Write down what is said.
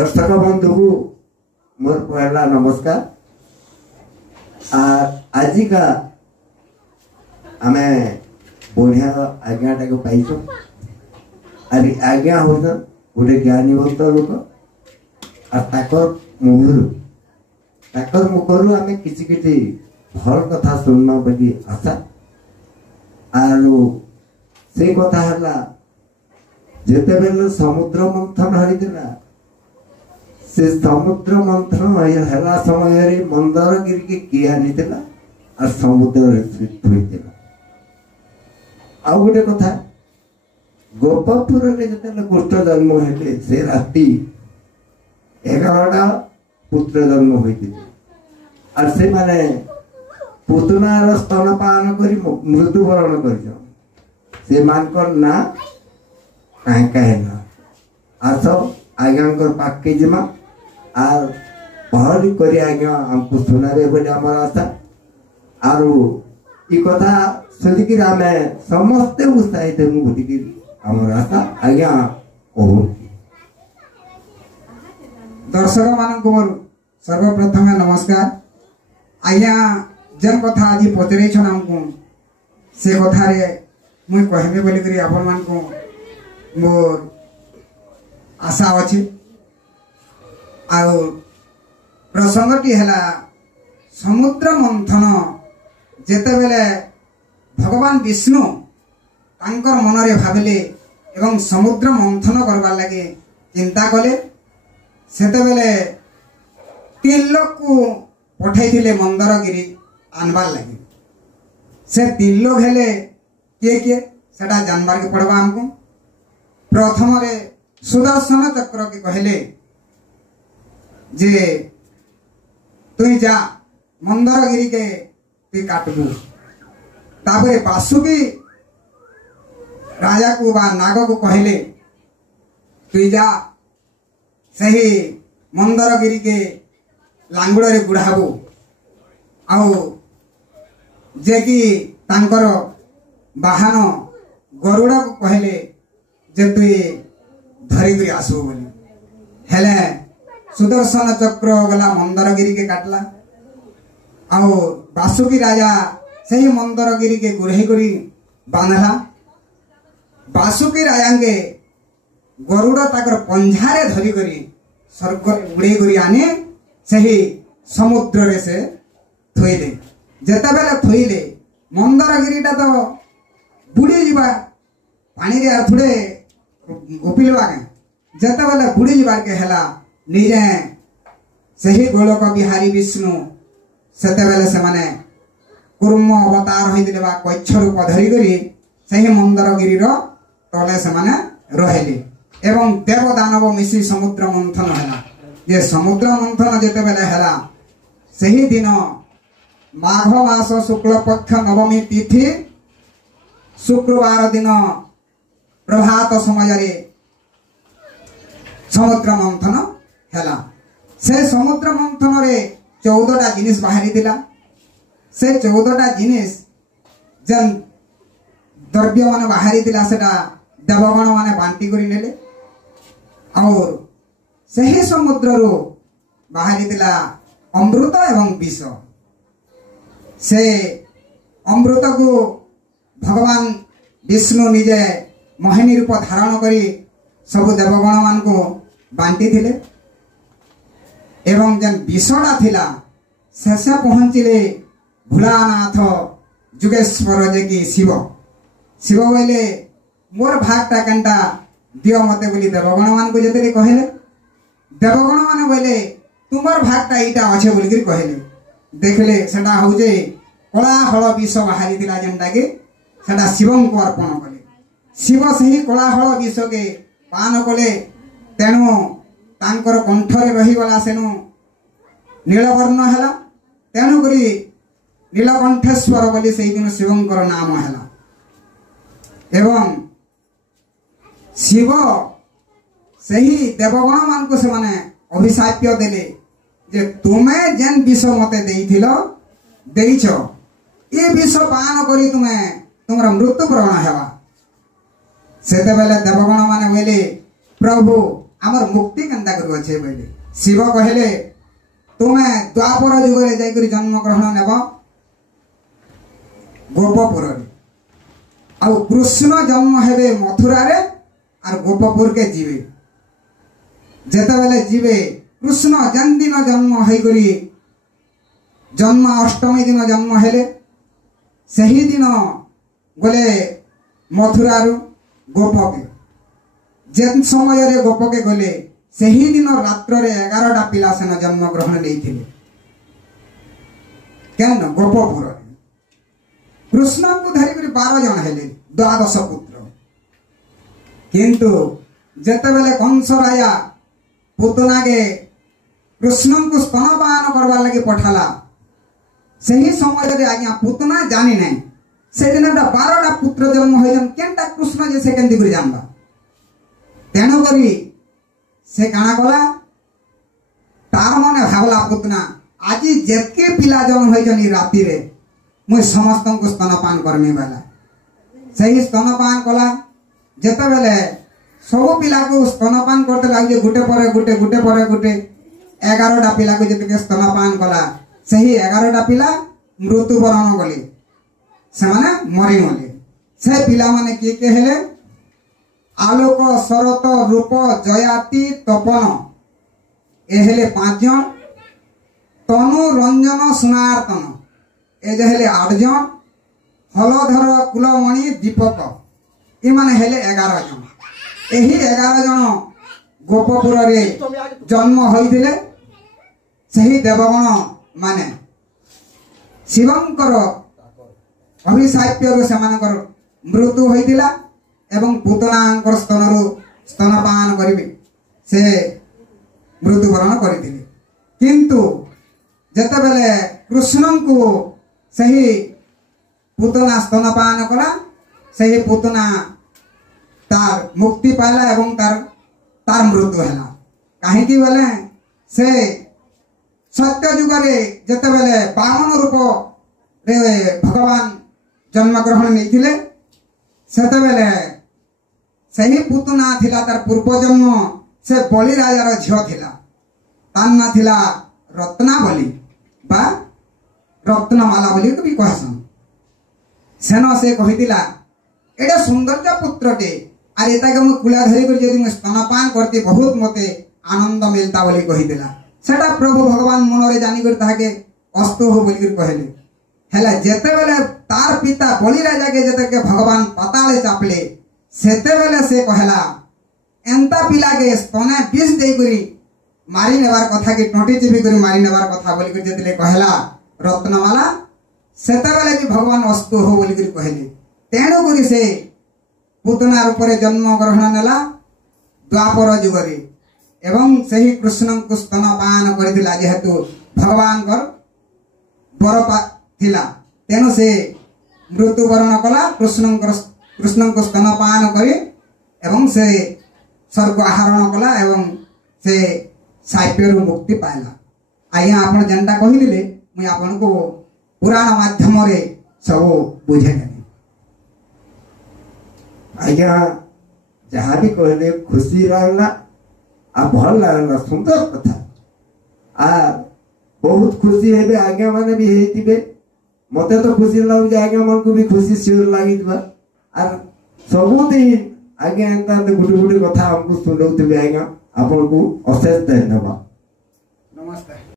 दर्शक बंधु को मोर पहला नमस्कार। आज का आमे बढ़िया आज्ञाटा को पाइछ। आज्ञा होता गोटे ज्ञानीवंत लोक ताकर मुखर आम कि भल कथा शुणना बोली आशा। से कथा है जिते बेले समुद्र मंथन होता से समुद्र मंथन है समय मंदरगिरी के किए आनी और समुद्र होता। आ गोटे कथा गोपपुर में जो कृष्ण जन्म होते से राति 11टा पुत्र जन्म होते और से माने पुतनार स्तनपान कर मृत्युवरण कर ना कहीं कहे ना आस आज्ञा पाके जिमा आर पहरी कर आज्ञा हमको सुनाबे बोले आमर आशा। आर ई कथा सुनिकी आम समस्ते उत्साहित बोलिकी आमर आशा आज्ञा कहूँ। दर्शक मान मोर सर्वप्रथम नमस्कार। आज्ञा जेन कथा आज पचर आमको से कथारे मुई कहबे बोलिकी आपण मान को मोर आशा अच्छे। आ प्रसंगटी है समुद्र मंथन जेते बेले भगवान विष्णु तांकर मनरे भाविले एवं समुद्र मंथन करबार लगे चिंता कले सेते बेले 3 लोक को पठाई मंदरगिरी आनबार लगे। से 3 लोग हेले किए सेटा जानबार के पड़वा हमको। प्रथम रे सुदर्शन चक्र के कहले जे तुई जा मंदरगिरी के तुई काटबू। तापरे बासुकी राजा को बा नाग को कहले तुई जा सही मंदरगिरी के लांगुड़ रे बुढ़ाबू। आउ जे कि तांकर बाहन गरुड़ा को कहले जे तुई धरिक आसबू बोली। हेले सुदर्शन चक्र गला मंदरगिरी के काटला। आउ बासुकी राजा सही मंदरगिरी के गुरही करी बांधला। बासुकी राजा के गरुड़ ताकर पंझारे धरी करी स्वर्ग उड़े करी आने सही समुद्र रे से थोइले। जेते बेले थोइले मंदरगिरीटा तो बुड़ी जीवा पानी रे थोड़े गोपिलवा के जेते बेले बुड़ी जीवार के हेला निजे सही गोलक बिहारी विष्णु सेते बेले से माने कुर्म अवतार होइतिले बा कच्छ रूप धरी करी सही मंदरगिरी रो तले से माने रहले एवं देव दानव मिसी समुद्र मंथन हैला। जे समुद्र मंथन जेते बेले हैला सही दिन माघ मास शुक्ल पक्ष नवमी तिथि शुक्रवार दिन प्रभात समय रे समुद्र मंथन हैला। से समुद्र मंथन रे 14टा जिनिस बाहरी दिला। से 14टा जिनिस जन द्रव्य मान बाहरी दिला सेटा देवगण माने बांटी करी नेले। और सही समुद्र रो बाहरी दिला अमृत एवं विष। से अमृत को भगवान विष्णु निजे मोहिनी रूप धारण करी सब देवगण मान को बांटी थिले। एवं जन विषटा थिला शेष पहुंचले भोलानाथ जुगेश्वर जे कि शिव शिव बोले मोर भागटा केनटा दियो मते बोली देवगण मान को जेते कहले। देवगण मान बोले तुमर भागटा इटा अच्छे बोलिक कहले। देखले सेटा होजे कला हल विष बाहरी दिला जेनटा के सेटा शिव को अर्पण कले। शिव सही कला हल विष के पान कले। तेणु तांकर कंठरे रही गला सेनु नीलवर्ण हैला। तेणु करी नीलकंठेश्वर बोली से दिन शिवंकर नाम हैला। एवं शिव सही देवगण मान को से माने अभिशाप्य देले जे तुमे जेन विष मते देइथिलो देइछो ए विष पान करी तुमे तुमरा मृत्यु ग्रहण हेबा। सेते बेले देवगण माने बोले प्रभु आमर मुक्ति केन्ता करू अच्छे बोले शिव कहले तुम्हें द्वापर जुगरे जाइकरी जन्म ग्रहण नेब गोपपुर आउ कृष्ण जन्म हेबे मथुरा रे और गोपपुर के जीवे जेते बेले जीवे कृष्ण जन दिन जन्म होइकरी जन्म अष्टमी दिन जन्म हेले सही दिन गले मथुरा रु गोपके जेन समय रे गोपके गले सही दिन रात्र रे 11टा पिला सेना जन्म ग्रहण लेइथिले केन गोपपुर कृष्ण को धरी करी 12 जन हेले 12 पुत्र किंतु जेते बेले कंस राजा पुतना के कृष्ण को स्तनपान करवार लगी पठाला सही समय रे आज्ञा पुतना जानी नहीं से दिन 12टा पुत्र जन्म होइजन केनटा कृष्ण जे से केंदी करी जानबा तेणु करी से काना कला तार मने भावला पुतना आज जेके पिला जन्म होइजन राति रे मुई समस्त को स्तनपान करमी वाला सही स्तनपान कला जेते बेले सब पिला को स्तनपान करते लागे गुटे परे गुटे 11टा पिला को जेते स्तनपान कला सही 11टा पिला मृत्युवरण गले से माने मरी गले से पिला माने के हेले आलोक शरत रूप जयाति तपन ए हेले 5 जन तनु रंजन सुनार्तन ए जे हेले 8 जन हलधर कुलमणि दीपक ए माने हेले 11 जन एही 11 जन गोपपुर रे जन्म होइथिले सही देवगण माने शिवंकर अभिशाप्य रो सेमानकर मृत्यु होइथिला एवं पुतनांकर स्तनरु स्तनपान करिवे से मृत्युवरण करिथिले किंतु जते बेले कृष्ण को सही पुतना स्तनपान कला सही पुतना तार मुक्ति पाला एवं तार मृत्यु हैला काहे कि बोले से सत्य युग रे जते बेले 52 रूप रे भगवान जन्म ग्रहण नैथिले सेते बेले सही पुतना थिला तार पूर्व जन्म से बलि राजार झियो थिला तार ना थिला रत्नावली बा रत्नमाला बोली भी कहसन सेन से कहितिला एडा सुंदरता पुत्रटे आरे एताके मु कुला धरी कर जदी मु स्तनपान करती बहुत मते आनंद मिलता बोली कहितिला सेटा प्रभु भगवान मनरे जानी कर ताके अस्तो हो बोली कर कहले हैला जेते बेले तार पिता बलि राजा के जेते के भगवान पाताले चापले सेते बेले से कहला एंता पिला के स्तने विष देई करी मारी नेबार कथा के टोटी चिपी करी मारी नेबार कथा बोली कर जेते कहला रत्नमाला सेते बेले भी भगवान अस्तो हो बोली कर कहले तेणु करी से पुतना रूप रे जन्म ग्रहण नेला द्वापर युग रे एवं सही कृष्ण को स्तनपान करथिला जेहेतु भगवान कर बर थिला तेनु से मृत्युवरण कला कृष्ण को स्तनपान करी एवं से स्वर्ग आहरण कला एवं से साइप्य मुक्ति पाइला आज्ञा आपण जेनटा कहिले मुई आपण को पुराण माध्यम रे सब बुझे आज्ञा जहाँ भी कहले खुशी रहला आ भल लागला सुंदर कथा आ बहुत खुशी हेबे आज्ञा माने भी हेतिबे मते तो खुशी लागु जे आज्ञा मन को भी खुशी सिर लागितबा आर सबुदिन आज्ञा एंता गुटी कथा हमको सुनौतिबे आज्ञा आपन को अशेष धन्यवाद। नमस्ते।